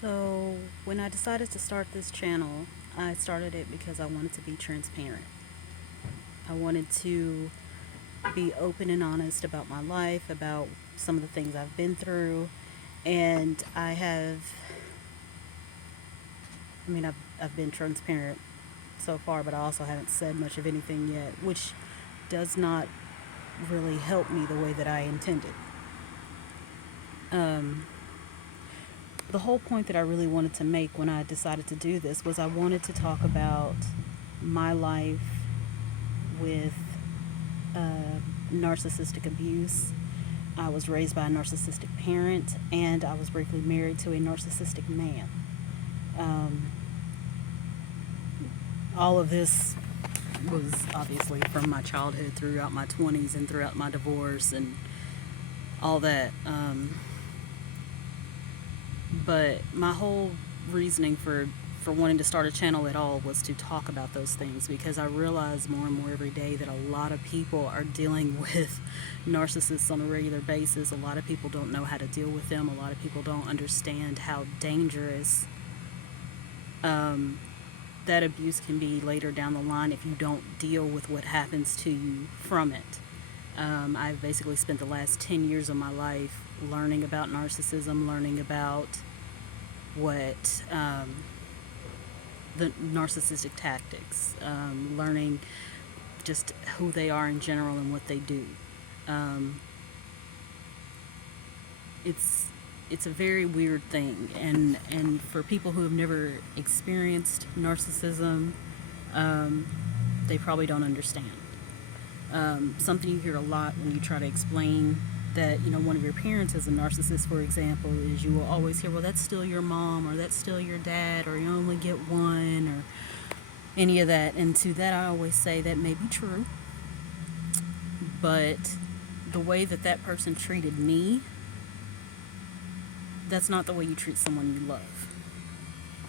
So, when I decided to start this channel, I started it because I wanted to be transparent. I wanted to be open and honest about my life, about some of the things I've been through. And I've been transparent so far, but I also haven't said much of anything yet, which does not really help me the way that I intended. Um, the whole point that I really wanted to make when I decided to do this was I wanted to talk about my life with narcissistic abuse. I was raised by a narcissistic parent, and I was briefly married to a narcissistic man. Um, all of this was obviously from my childhood throughout my 20s and throughout my divorce and all that. But my whole reasoning for wanting to start a channel at all was to talk about those things, because I realize more and more every day that a lot of people are dealing with narcissists on a regular basis. A lot of people don't know how to deal with them. A lot of people don't understand how dangerous that abuse can be later down the line if you don't deal with what happens to you from it. I've basically spent the last 10 years of my life learning about narcissism, learning about what the narcissistic tactics, learning just who they are in general and what they do. Um, it's a very weird thing, and for people who have never experienced narcissism, um, they probably don't understand. Something you hear a lot when you try to explain that one of your parents is a narcissist, for example, is you will always hear, well, that's still your mom, or that's still your dad, or you only get one, or any of that. And to that I always say that may be true, but the way that that person treated me, that's not the way you treat someone you love.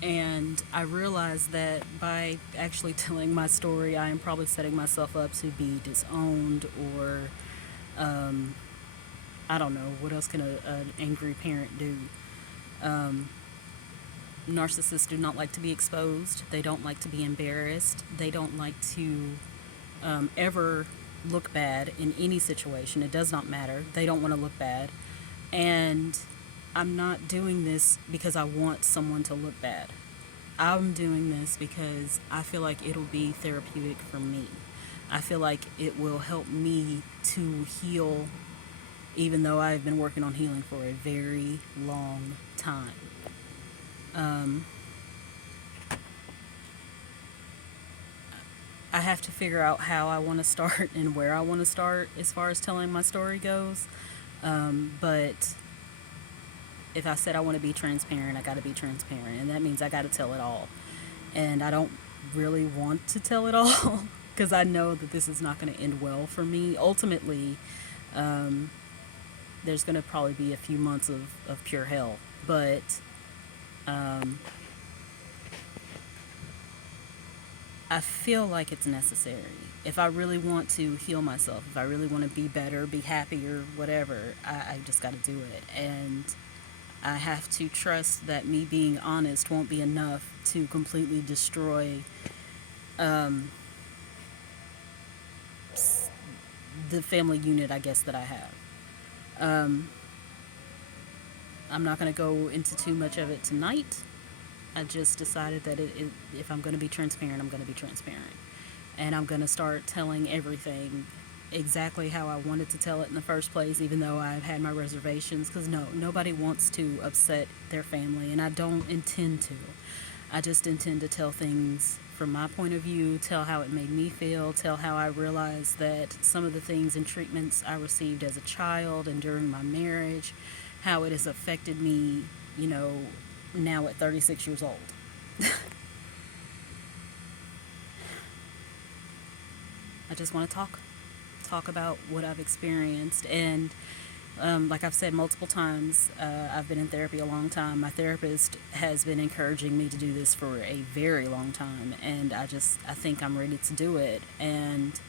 And I realized that by actually telling my story, I am probably setting myself up to be disowned, or I don't know, what else can an angry parent do? Um, Narcissists do not like to be exposed. They don't like to be embarrassed. They don't like to ever look bad in any situation. It does not matter. They don't want to look bad. And I'm not doing this because I want someone to look bad. I'm doing this because I feel like it'll be therapeutic for me. I feel like it will help me to heal, even though I've been working on healing for a very long time. Um, I have to figure out how I want to start and where I want to start as far as telling my story goes. But if I said I want to be transparent, I got to be transparent, and that means I got to tell it all. And I don't really want to tell it all because I know that this is not going to end well for me. Ultimately, there's going to probably be a few months of pure hell, but I feel like it's necessary. If I really want to heal myself, if I really want to be better, be happier, whatever, I just got to do it. And I have to trust that me being honest won't be enough to completely destroy the family unit, I guess, that I have. I'm not going to go into too much of it tonight. I just decided that if I'm going to be transparent, I'm going to be transparent. And I'm going to start telling everything exactly how I wanted to tell it in the first place, even though I've had my reservations, because nobody wants to upset their family, and I don't intend to. I just intend to tell things from my point of view, tell how it made me feel, tell how I realized that some of the things and treatments I received as a child and during my marriage, how it has affected me, now at 36 years old. I just want to talk about what I've experienced. And like I've said multiple times, I've been in therapy a long time. My therapist has been encouraging me to do this for a very long time, and I think I'm ready to do it. And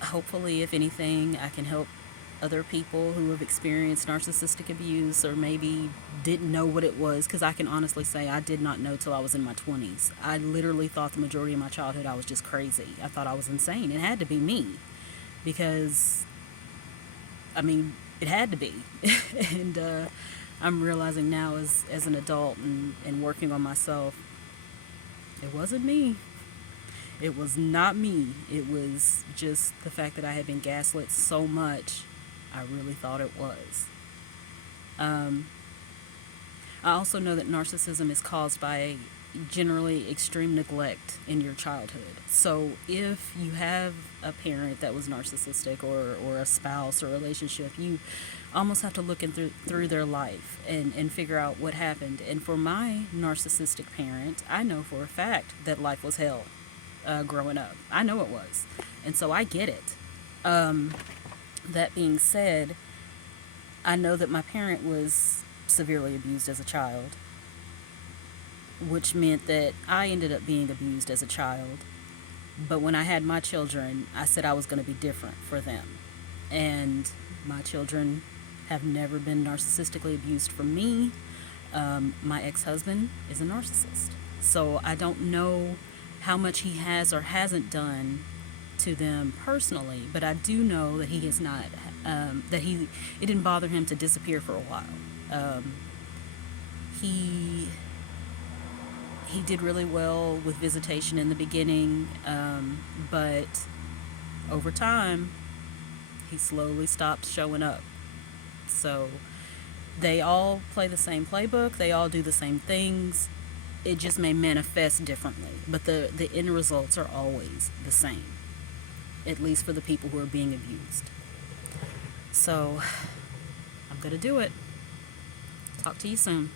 hopefully, if anything, I can help other people who have experienced narcissistic abuse or maybe didn't know what it was, because I can honestly say I did not know till I was in my 20s. I literally thought the majority of my childhood I was just crazy. I thought I was insane. It had to be me because, I mean, it had to be. And I'm realizing now as an adult and working on myself, it wasn't me. It was not me. It was just the fact that I had been gaslit so much, I really thought it was. I also know that narcissism is caused by generally extreme neglect in your childhood. So if you have a parent that was narcissistic or a spouse or a relationship, you almost have to look through their life and figure out what happened. And for my narcissistic parent, I know for a fact that life was hell growing up. I know it was. And so I get it. That being said, I know that my parent was severely abused as a child, which meant that I ended up being abused as a child. But when I had my children, I said I was going to be different for them. And my children have never been narcissistically abused from me. My ex-husband is a narcissist. So I don't know how much he has or hasn't done to them personally, but I do know that he has not, it didn't bother him to disappear for a while. He did really well with visitation in the beginning, but over time, he slowly stopped showing up. So they all play the same playbook, they all do the same things. It just may manifest differently, but the end results are always the same, at least for the people who are being abused. So I'm going to do it. Talk to you soon.